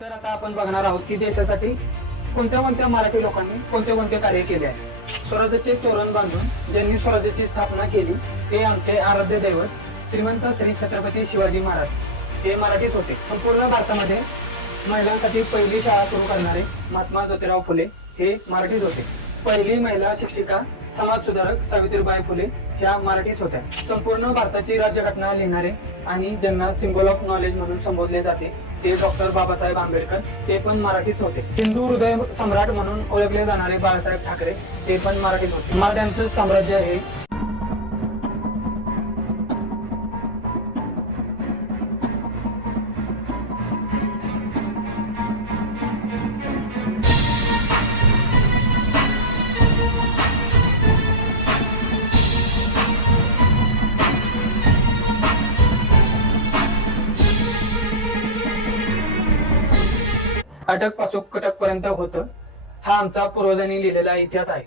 तर आता आपण बघणार आहोत की देशासाठी कोणत्या कोणत्या मराठी लोकांनी कोणते कोणते कार्य केले आहे. स्वराज्याचे तोरण बांधून ज्यांनी स्वराज्याची स्थापना केली ते आमचे आराध्य दैवत श्रीमंत श्री छत्रपती शिवाजी महाराज हे मराठीच होते. संपूर्ण भारतामध्ये महिलांसाठी पहिली शाळा सुरू करणारे महात्मा ज्योतिराव फुले हे मराठीच होते. पहिली महिला शिक्षिका समाज सुधारक सावित्रीबाई फुले ह्या मराठीच होत्या. संपूर्ण भारताची राज्यघटना लिहिणारे आणि ज्यांना सिम्बॉल ऑफ नॉलेज म्हणून संबोधले जाते ते डॉक्टर बाबासाहेब आंबेडकर ते पण मराठीच होते. हिंदू हृदय सम्राट म्हणून ओळखले जाणारे बाळासाहेब ठाकरे ते पण मराठीच होते. मराठ्यांचं साम्राज्य हे अटक पासून कटक पर्यंत होतं. हा आमचा पूर्वजांनी लिहिलेला इतिहास आहे.